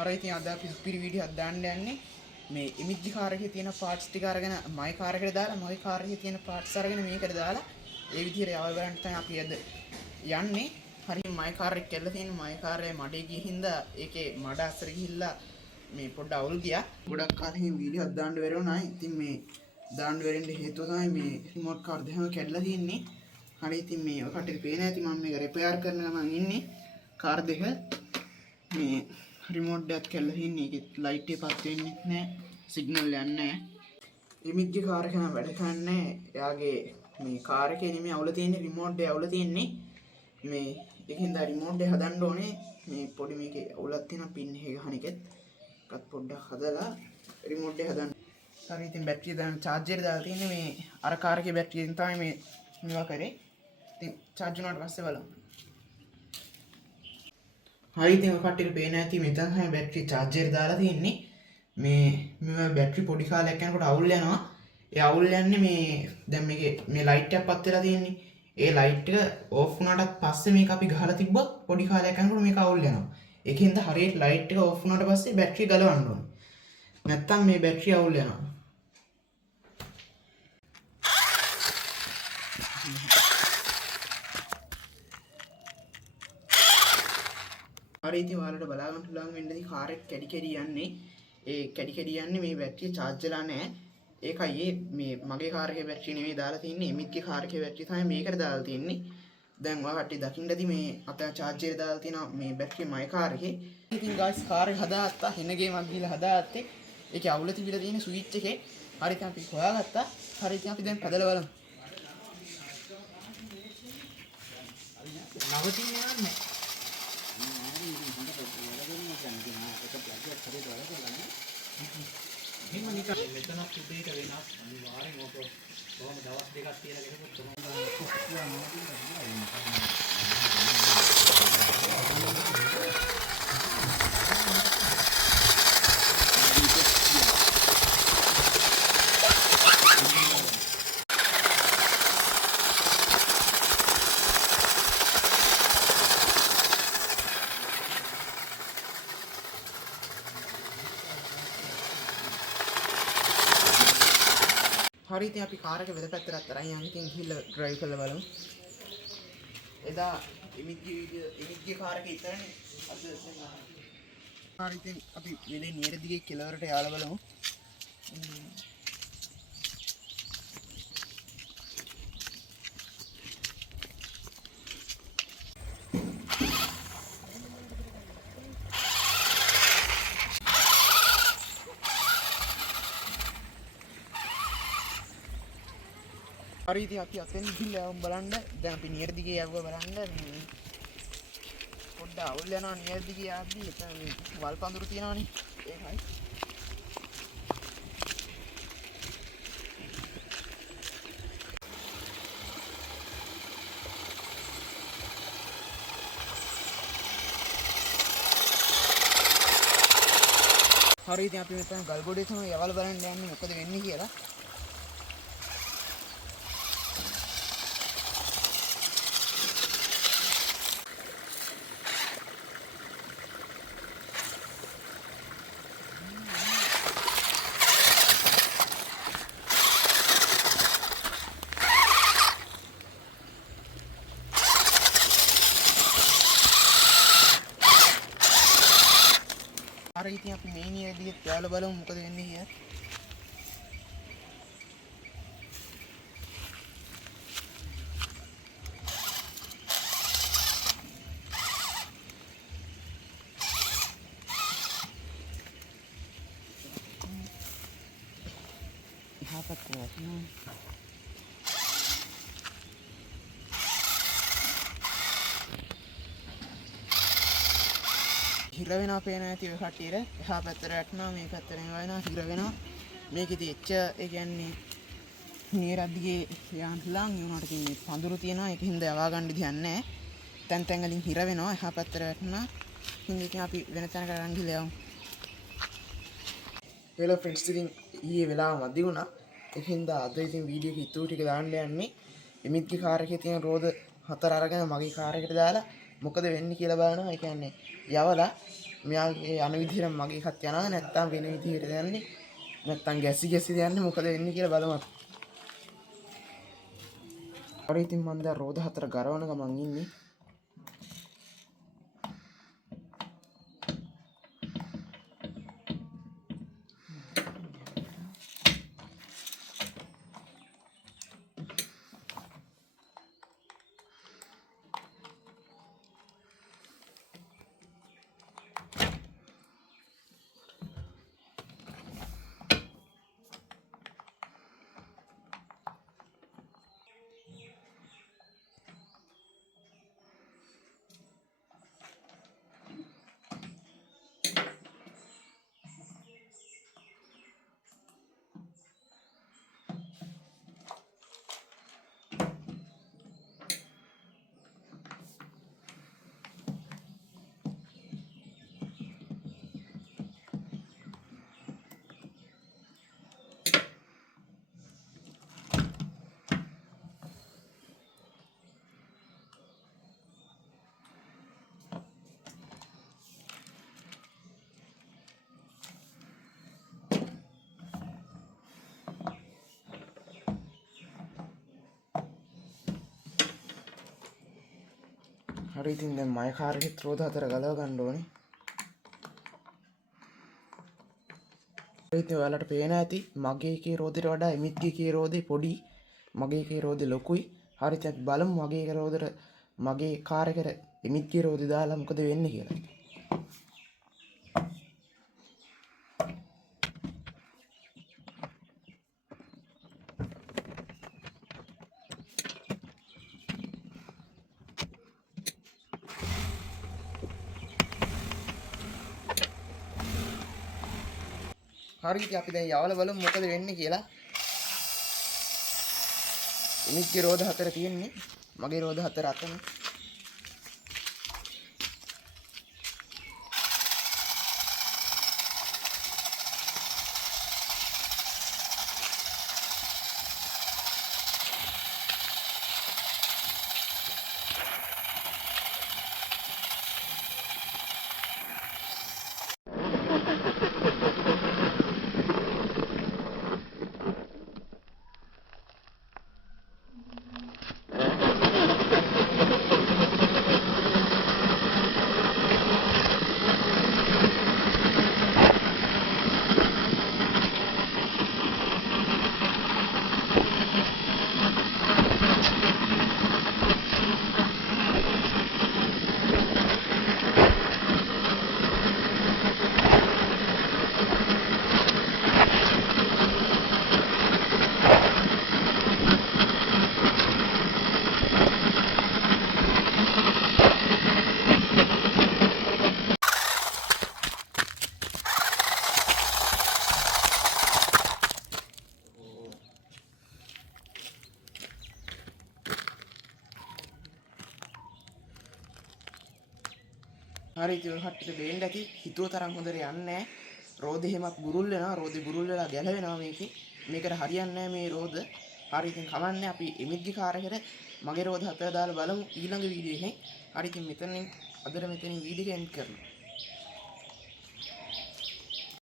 හරි ඉතින් අද අපි සුපිරි වීඩියෝ එකක් දාන්න යන්නේ මේ ඉමිජ්ජි කාර් එකේ තියෙන පාර්ට්ස් ටික අරගෙන මගේ කාර් එකට දාලා මගේ කාර් එකේ තියෙන පාර්ට්ස් අරගෙන මේකට දාලා ඒ විදිහට යවල් බලන්න තමයි අපි අද යන්නේ. හරි මගේ කාර් එක කෙල්ල තියෙන මගේ කාර් එකේ මඩේ ගිය හින්දා ඒකේ මඩ අස්සර ගිහිල්ලා මේ පොඩ්ඩ අවුල් ගියා. ගොඩක් කාලෙකින් වීඩියෝ එකක් දාන්න බැරි වුණා. ඉතින් මේ දාන්න බැරි වෙන්න හේතුව තමයි මේ රිමෝට් කාර් දෙකම කැඩලා තියෙන්නේ. හරි ඉතින් මේ ඔය කටට පේන ඇති මම මේක රිපෙයාර් කරන ගමන් ඉන්නේ කාර් දෙක මේ රිමෝට් එකත් කැඩලා තියෙන්නේ. ඒකේ ලයිට් එක පත් වෙන්නේ නැහැ. සිග්නල් යන්නේ නැහැ. ඉමිජ්ජි කාර් එක නම් වැඩ කරන්නේ. එයාගේ මේ කාර් එකේ නෙමෙයි අවුල තියෙන්නේ රිමෝට් එකේ අවුල තියෙන්නේ. මේ ඒකෙන්ද රිමෝට් එක හදන්න ඕනේ. මේ පොඩි මේකේ අවුලක් තියෙනවා පින් එක ගහන එකෙත්. එකත් පොඩ්ඩක් හදලා රිමෝට් එක හදන්න. හරි ඉතින් බැටරිය දාන්න charger දාලා තියෙන්නේ මේ අර කාර් එකේ බැටරියෙන් තමයි මේ මේවා කරේ. ඉතින් charge වුණාට පස්සේ බලමු. හරි ඉතින් ඔය කට්ටියට පේන ඇති මෙතන තමයි බැටරි charger දාලා තියෙන්නේ. මේ බැටරි පොඩි කාලයක් යනකොට අවුල් යනවා. ඒ අවුල් යන්නේ මේ දැන් මේකේ මේ ලයිට් එකක් පත් වෙලා තියෙන්නේ. ඒ ලයිට් එක ඕෆ් වුණාට පස්සේ මේක අපි ගහලා තිබ්බොත් පොඩි කාලයක් යනකොට මේක අවුල් යනවා. ඒකෙන්ද හරියට ලයිට් එක ඕෆ් වුණාට පස්සේ බැටරිය ගලවන්න ඕනේ. නැත්තම් මේ බැටරිය අවුල් යනවා. හරි ඉතින් ඔයාලට බලා ගන්න පුළුවන් වෙන්නදී කාර් එක කැඩි කැඩි යන්නේ. ඒ කැඩි කැඩි යන්නේ මේ බැටරිය charge වෙලා නැහැ. ඒකයි මේ මගේ කාර් එකේ බැටරිය නෙමෙයි දාලා තින්නේ. එමිත්ගේ කාර් එකේ බැටරිය තමයි මේකට දාලා තින්නේ. දැන් ඔයා කට්ටිය දකින්නදී මේ අත charger දාලා තියෙනවා මේ බැටරිය මගේ කාර් එකේ. ඉතින් guys කාර් එක හදාගත්තා. හෙන ගේමක් දීලා හදාගත්තේ. ඒකේ අවුල තිබිලා තියෙන ස්විච් එකේ. හරි ඉතින් අපි හොයාගත්තා. හරි ඉතින් අපි දැන් පදලා බලමු. නවතින්නේ නැහැ. මෙන්න නිකන් මෙතනක් උදේට වෙනස් අනිවාර්යෙන් ඕක කොහොම දවස් දෙකක් තියලා ගෙනකොත් හරි ඉතින් අපි කාර් එක වෙද පැත්තට අරන් යන්නකින් ගිහිල්ලා ඩ්‍රයිව් කරලා බලමු. එදා ඉමිජ්ගේ කාර් එකේ ඉතරනේ අද හරි ඉතින් අපි වෙලේ නියර දිගේ කෙළවරට යාලා බලමු. හරි ඉතින් අපි අතෙන් ගිහිල්ලා බලන්න. දැන් අපි නියර දිගේ යවුවා බලන්න. පොඩ්ඩ අවුල් යනවා නියර දිගේ යද්දි. එතන මේ වල් පඳුරු තියෙනවනේ. ඒකයි. හරි ඉතින් අපි මෙතන ගල්ගොඩේ තමයි යවල බලන්න යන්නේ මොකද වෙන්නේ කියලා. හරි ඉතින් අපි මේ නියර දිගේ යාලා බලමු මොකද වෙන්නේ කියලා. හිර වෙනවා පේන ඇති ඔය කටියට. එහා පැත්තට වැටෙනවා මේ පැත්තට වෙනවා හිර වෙනවා. මේක ඉතින් එච්ච ඒ කියන්නේ නියරක් දිගේ යන්න ලං වුණාට ඉතින් මේ පඳුරු තියෙනවා. ඒක හින්දා යවා ගන්න දෙයක් නැහැ. තැන් තැන් වලින් හිර වෙනවා. එහා පැත්තට වැටෙනවා. ඉතින් අපි වෙන තැනකට අරන් ගිහලා යමු. හෙලෝ ෆ්‍රෙන්ඩ්ස් ඉතින් ඊයේ වෙලාව මදි වුණා. ඒ හින්දා අද ඉතින් වීඩියෝ එක ඉතුරු ටික දාන්න යන්නේ. එමිත්ගේ කාර් එකේ තියෙන රෝද 4 අරගෙන මගේ කාර් එකට දාලා මොකද වෙන්නේ කියලා බලනවා. ඒ කියන්නේ යවලා මෙයාගේ යන විදිහට මගේ එකත් යනවා නැත්තම් වෙන විදිහට යන්නේ නැත්තම් ගැසි යන්නේ මොකද වෙන්නේ කියලා බලමු. හරි ඉතින් මම දැන් රෝද 4 ගරවන ගමන් ඉන්නේ. හරි ඉතින් දැන් මගේ කාර් එකේ රෝද 4 ගලව ගන්න ඕනේ. ඉතින් ඔයාලට පේන ඇති මගේ එකේ රෝදෙට වඩා එමිත්ගේ එකේ රෝදේ පොඩි, මගේ එකේ රෝදේ ලොකුයි. හරි ඉතින් අපි බලමු මගේ එකේ රෝදෙට මගේ කාර් එකට එමිත්ගේ රෝදේ දාලා මොකද වෙන්නේ කියලා. හරි ඉතින් අපි දැන් යවලා බලමු මොකද වෙන්නේ කියලා. එමිත්ගේ රෝද 4 තියෙන්නේ. මගේ රෝද 4 අතන. හරි ඉතින් ඔය කට්ටියට බේන්න ඇති හිතුව තරම් හොඳට යන්නේ නැහැ. රෝද එහෙමත් බුරුල් වෙනවා. රෝදේ බුරුල් වෙලා ගැලවෙනවා මේකේ. මේකට හරියන්නේ නැහැ මේ රෝද. හරි ඉතින් කමන්නේ අපි එමිත්ගේ කාර් එකට මගේ රෝද 4 දාලා බලමු ඊළඟ වීඩියෝ එකෙන්. හරි ඉතින් මෙතනින් අදට මෙතනින් වීඩියෝ එක එන්ඩ් කරනවා.